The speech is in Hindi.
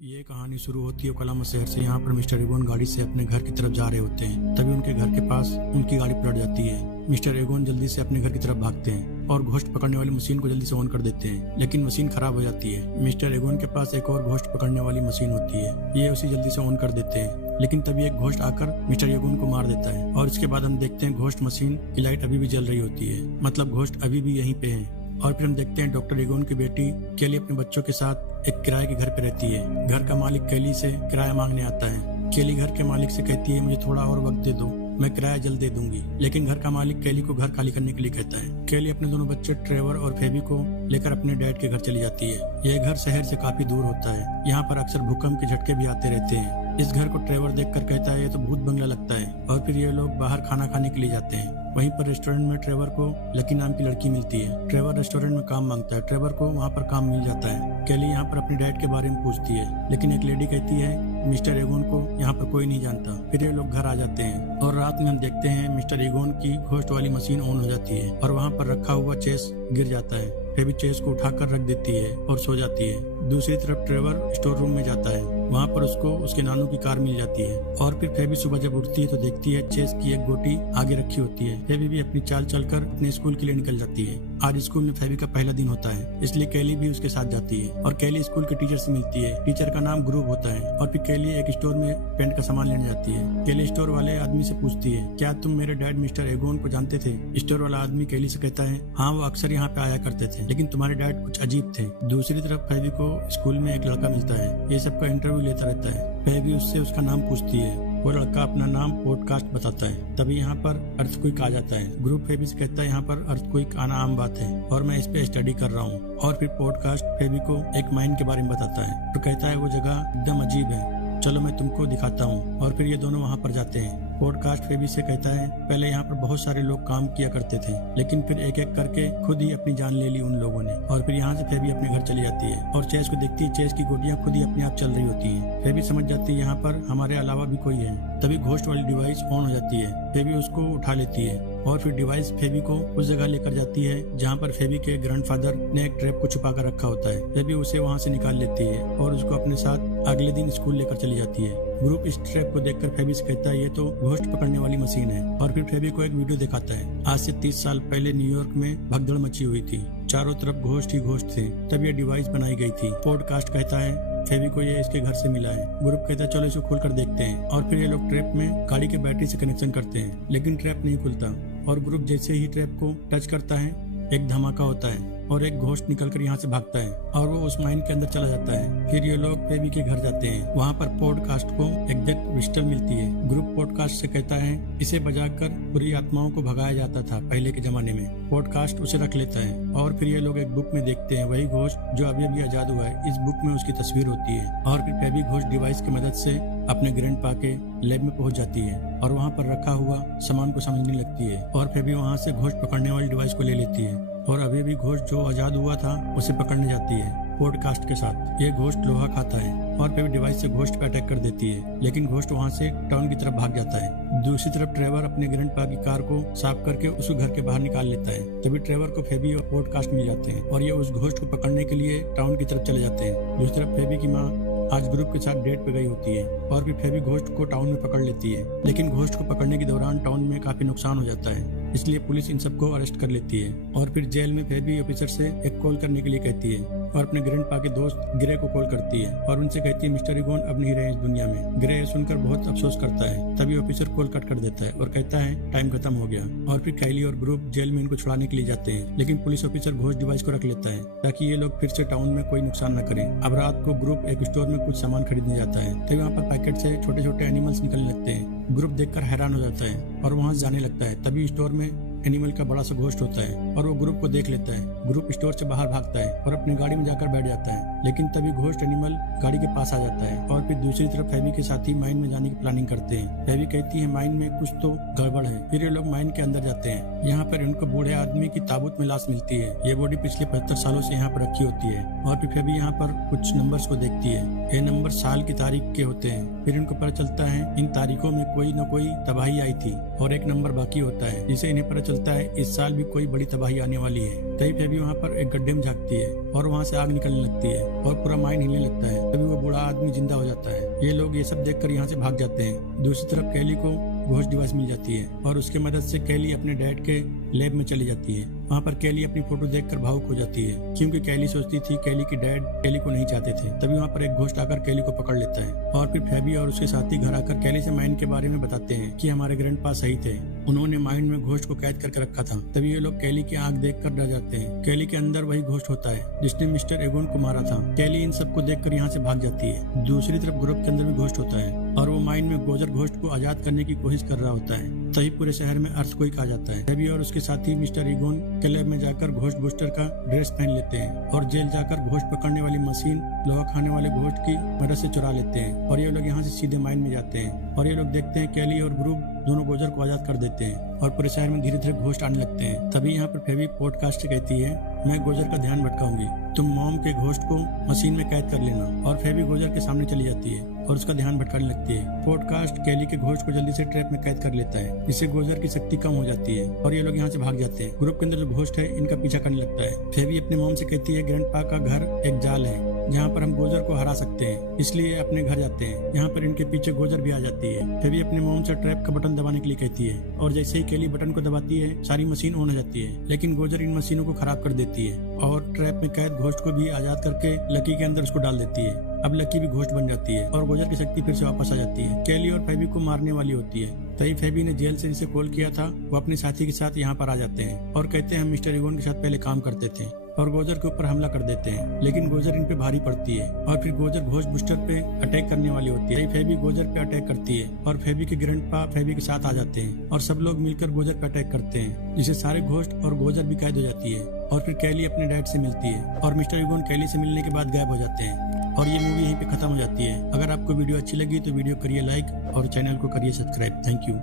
ये कहानी शुरू होती है ओक्लाहोमा शहर से। यहाँ पर मिस्टर एगोन गाड़ी से अपने घर की तरफ जा रहे होते हैं। तभी उनके घर के पास उनकी गाड़ी पलट जाती है। मिस्टर एगोन जल्दी से अपने घर की तरफ भागते हैं और घोस्ट पकड़ने वाली मशीन को जल्दी से ऑन कर देते हैं, लेकिन मशीन खराब हो जाती है। मिस्टर एगोन के पास एक और घोस्ट पकड़ने वाली मशीन होती है, ये उसी जल्दी से ऑन कर देते हैं, लेकिन तभी एक घोस्ट आकर मिस्टर एगोन को मार देता है। और इसके बाद हम देखते हैं घोस्ट मशीन की लाइट अभी भी जल रही होती है, मतलब घोस्ट अभी भी यहीं पे है। और फिर हम देखते हैं डॉक्टर एगोन की बेटी केली अपने बच्चों के साथ एक किराए के घर पे रहती है। घर का मालिक केली से किराया मांगने आता है। केली घर के मालिक से कहती है, मुझे थोड़ा और वक्त दे दो, मैं किराया जल्द दे दूंगी। लेकिन घर का मालिक केली को घर खाली करने के लिए कहता है। केली अपने दोनों बच्चे ट्रेवर और फेबी को लेकर अपने डैड के घर चली जाती है। यह घर शहर से काफी दूर होता है। यहाँ पर अक्सर भूकंप के झटके भी आते रहते हैं। इस घर को ट्रेवर देखकर कहता है, ये तो भूत बंगला लगता है। और फिर ये लोग बाहर खाना खाने के लिए जाते हैं। वहीं पर रेस्टोरेंट में ट्रेवर को लकी नाम की लड़की मिलती है। ट्रेवर रेस्टोरेंट में काम मांगता है। ट्रेवर को वहाँ पर काम मिल जाता है। केली यहाँ पर अपने डैड के बारे में पूछती है, लेकिन एक लेडी कहती है मिस्टर एगोन को यहाँ पर कोई नहीं जानता। फिर ये लोग घर आ जाते हैं और रात में हम देखते हैं मिस्टर एगोन की घोस्ट वाली मशीन ऑन हो जाती है और वहाँ पर रखा हुआ चेस गिर जाता है। फेबी चेस को उठाकर रख देती है और सो जाती है। दूसरी तरफ ट्रेवर स्टोर रूम में जाता है। वहाँ पर उसको उसके नानू की कार मिल जाती है। और फिर फेबी सुबह जब उठती है तो देखती है चेस की एक गोटी आगे रखी होती है। फेबी भी अपनी चाल चलकर अपने स्कूल के लिए निकल जाती है। आज स्कूल में फेबी का पहला दिन होता है, इसलिए केली भी उसके साथ जाती है। और केली स्कूल के टीचर से मिलती है। टीचर का नाम ग्रुप होता है। और फिर केली एक स्टोर में पेंट का सामान लेने जाती है। केली स्टोर वाले आदमी से पूछती है, क्या तुम मेरे डैड मिस्टर एगोन को जानते थे? स्टोर वाला आदमी केली से कहता है, हाँ वो अक्सर यहाँ पे आया करते थे, लेकिन तुम्हारे डैड कुछ अजीब थे। दूसरी तरफ फेबी को स्कूल में एक लड़का मिलता है। ये सबका इंटरव्यू लेता रहता है। फेबी उससे उसका नाम पूछती है। वो लड़का अपना नाम पॉडकास्ट बताता है। तभी यहाँ पर अर्थक्वेक आ जाता है। ग्रुप फेबी से कहता है, यहाँ पर अर्थक्वेक आना आम बात है और मैं इस पे स्टडी कर रहा हूँ। और फिर पॉडकास्ट फेबी को एक माइन के बारे में बताता है। तो कहता है वो जगह एकदम अजीब है, चलो मैं तुमको दिखाता हूँ। और फिर ये दोनों वहाँ पर जाते हैं। पॉडकास्ट फेबी से कहता है, पहले यहाँ पर बहुत सारे लोग काम किया करते थे, लेकिन फिर एक एक करके खुद ही अपनी जान ले ली उन लोगों ने। और फिर यहाँ से फेबी अपने घर चली जाती है और चेस को देखती है। चेस की गोटियाँ खुद ही अपने आप चल रही होती है। फेबी समझ जाती है यहाँ पर हमारे अलावा भी कोई है। तभी घोस्ट वाली डिवाइस ऑन हो जाती है। फेबी उसको उठा लेती है और फिर डिवाइस फेबी को उस जगह लेकर जाती है जहाँ पर फेबी के ग्रैंडफादर ने एक ट्रैप को छुपा कर रखा होता है। फेबी उसे वहाँ से निकाल लेती है और उसको अपने साथ अगले दिन स्कूल लेकर चली जाती है। ग्रुप इस ट्रैप को देखकर फेबी से कहता है, ये तो घोस्ट पकड़ने वाली मशीन है। और फिर फेबी को एक वीडियो दिखाता है। आज से 30 साल पहले न्यूयॉर्क में भगदड़ मची हुई थी। चारों तरफ घोस्ट ही घोस्ट थे। तब ये डिवाइस बनाई गई थी। पॉडकास्ट कहता है फेबी को ये इसके घर से मिला है। ग्रुप कहता है, चलो इसको खोल कर देखते हैं। और फिर ये लोग ट्रैप में गाड़ी के बैटरी से कनेक्शन करते हैं, लेकिन ट्रैप नहीं खुलता। और ग्रुप जैसे ही ट्रैप को टच करता है, एक धमाका होता है और एक घोस्ट निकलकर यहाँ से भागता है और वो उस माइन के अंदर चला जाता है। फिर ये लोग फेबी के घर जाते हैं। वहाँ पर पॉडकास्ट को एक डेथ पिस्टल मिलती है। ग्रुप पॉडकास्ट से कहता है, इसे बजाकर बुरी आत्माओं को भगाया जाता था पहले के जमाने में। पॉडकास्ट उसे रख लेता है। और फिर ये लोग एक बुक में देखते हैं वही घोस्ट जो अभी अभी आजाद हुआ है। इस बुक में उसकी तस्वीर होती है। और फिर फेबी घोस्ट डिवाइस की मदद से अपने ग्रैंडपा के लैब में पहुंच जाती है और वहाँ पर रखा हुआ सामान को समझने लगती है। और फेबी वहाँ से घोस्ट पकड़ने वाली डिवाइस को ले लेती है और अभी भी घोस्ट जो आजाद हुआ था उसे पकड़ने जाती है पॉडकास्ट के साथ। ये घोस्ट लोहा खाता है और फिर डिवाइस से घोस्ट पे अटैक कर देती है, लेकिन घोस्ट वहाँ से टाउन की तरफ भाग जाता है। दूसरी तरफ ट्रेवर अपने ग्रैंडपा की कार को साफ करके उसको घर के बाहर निकाल लेता है। तभी ट्रेवर को फेबी और पॉडकास्ट मिल जाते हैं और ये उस घोस्ट को पकड़ने के लिए टाउन की तरफ चले जाते हैं। दूसरी तरफ फेबी की माँ आज ग्रुप के साथ डेट पे गई होती है और फिर फेबी घोस्ट को टाउन में पकड़ लेती है, लेकिन घोस्ट को पकड़ने के दौरान टाउन में काफी नुकसान हो जाता है, इसलिए पुलिस इन सबको अरेस्ट कर लेती है। और फिर जेल में फेबी ऑफिसर से एक कॉल करने के लिए कहती है और अपने ग्रैंडपा के दोस्त ग्रे को कॉल करती है और उनसे कहती है मिस्टर एगोन अब नहीं रहे इस दुनिया में। ग्रे सुनकर बहुत अफसोस करता है। तभी ऑफिसर कॉल कट कर देता है और कहता है टाइम खत्म हो गया। और फिर कैली और ग्रुप जेल में इनको छुड़ाने के लिए जाते हैं, लेकिन पुलिस ऑफिसर घोस्ट डिवाइस को रख लेता है ताकि ये लोग फिर से टाउन में कोई नुकसान न करें। अब रात को ग्रुप एक स्टोर में कुछ सामान खरीदने जाता है। तभी वहाँ पर पैकेट से छोटे छोटे एनिमल्स निकलने लगते हैं। ग्रुप देखकर हैरान हो जाता है और वहाँ जाने लगता है। तभी स्टोर में एनिमल का बड़ा सा घोस्ट होता है और वो ग्रुप को देख लेता है। ग्रुप स्टोर से बाहर भागता है और अपनी गाड़ी में जाकर बैठ जाता है, लेकिन तभी घोस्ट एनिमल गाड़ी के पास आ जाता है। और फिर दूसरी तरफ फेबी के साथी माइन में जाने की प्लानिंग करते हैं। फेबी कहती है माइन में कुछ तो गड़बड़ है। फिर ये लोग माइन के अंदर जाते हैं। यहाँ पर इनको बूढ़े आदमी की ताबूत में लाश मिलती है। ये बॉडी पिछले 75 सालों से यहाँ पर रखी होती है। और फिर फेबी यहाँ पर कुछ नंबर्स को देखती है। ये नंबर साल की तारीख के होते हैं। फिर इनको पता चलता है इन तारीखों में कोई न कोई तबाही आई थी और एक नंबर बाकी होता है, जिसे इन्हें पता चलता चलता है इस साल भी कोई बड़ी तबाही आने वाली है। तभी फेबी वहाँ पर एक गड्ढे में झांकती है और वहाँ से आग निकलने लगती है और पूरा माइन हिलने लगता है। तभी वो बूढ़ा आदमी जिंदा हो जाता है। ये लोग ये सब देखकर यहाँ से भाग जाते हैं। दूसरी तरफ कैली को घोस्ट डिवाइस मिल जाती है और उसकी मदद से कैली अपने डैड के लैब में चली जाती है। वहाँ पर कैली अपनी फोटो देखकर भावुक हो जाती है, क्योंकि कैली सोचती थी कैली के डैड कैली को नहीं चाहते थे। तभी वहाँ पर एक घोस्ट आकर कैली को पकड़ लेता है और फिर फेबी और उसके साथी घर आकर कैली से माइंड के बारे में बताते हैं कि हमारे ग्रैंडपा सही थे, उन्होंने माइंड में घोस्ट को कैद करके रखा था। तभी ये लोग कैली की आंख देखकर डर जाते हैं। कैली के अंदर वही घोस्ट होता है जिसने मिस्टर एगोन को मारा था। कैली इन सबको देखकर यहाँ से भाग जाती है। दूसरी तरफ ग्रुप के अंदर भी घोस्ट होता है और वो माइंड में गोजर घोस्ट को आजाद करने की कोशिश कर रहा होता है। तभी पूरे शहर में अर्थक्वेक आ जाता है। फेबी और उसके साथी मिस्टर एगोन के लैब में जाकर घोस्ट बूस्टर का ड्रेस पहन लेते हैं और जेल जाकर घोस्ट पकड़ने वाली मशीन लोहा खाने वाले घोस्ट की मदद से चुरा लेते हैं और ये लोग यहाँ से सीधे माइन में जाते हैं और ये लोग देखते हैं कैली और ग्रुप दोनों गोजर को आजाद कर देते हैं और पूरे शहर में धीरे धीरे घोस्ट आने लगते हैं। तभी यहाँ पर फेबी पॉडकास्ट से कहती है, मैं गोजर का ध्यान भटकाऊंगी, तुम मॉम के घोस्ट को मशीन में कैद कर लेना। और फेबी गोजर के सामने चली जाती है और उसका ध्यान भटकाने लगती है। पॉडकास्ट कैली के घोस्ट को जल्दी से ट्रैप में कैद कर लेता है, जिससे गोजर की शक्ति कम हो जाती है और ये लोग यहाँ से भाग जाते हैं। ग्रुप के अंदर जो घोस्ट है इनका पीछा करने लगता है। फेबी अपने मॉम से कहती है, ग्रैंडपा का घर एक जाल है जहाँ पर हम गोजर को हरा सकते हैं, इसलिए अपने घर जाते हैं। यहाँ पर इनके पीछे गोजर भी आ जाती है। फेबी अपने मॉम से ट्रैप का बटन दबाने के लिए कहती है और जैसे ही कैली बटन को दबाती है सारी मशीन ऑन हो जाती है, लेकिन गोजर इन मशीनों को खराब कर देती है और ट्रैप में कैद घोस्ट को भी आजाद करके लकी के अंदर उसको डाल देती है। अब लकी भी घोस्ट बन जाती है और गोजर की शक्ति फिर से वापस आ जाती है। कैली और फेबी को मारने वाली होती है। तभी फेबी ने जेल से जिसे कॉल किया था वो अपने साथी के साथ यहाँ पर आ जाते हैं और कहते हैं हम मिस्टर एगोन के साथ पहले काम करते थे और गोजर के ऊपर हमला कर देते हैं, लेकिन गोजर इन पे भारी पड़ती है और फिर गोजर घोस्ट बूस्टर पे अटैक करने वाली होती है। फेबी गोजर पे अटैक करती है और फेबी के ग्रैंडपा फेबी के साथ आ जाते हैं और सब लोग मिलकर गोजर पे अटैक करते हैं, जिससे सारे घोस्ट और गोजर भी कैद हो जाती है। और फिर कैली अपने डैड से मिलती है और मिस्टर एगोन कैली से मिलने के बाद गायब हो जाते हैं और ये मूवी यहीं पे खत्म हो जाती है। अगर आपको वीडियो अच्छी लगी तो वीडियो करिए लाइक और चैनल को करिए सब्सक्राइब। Thank you.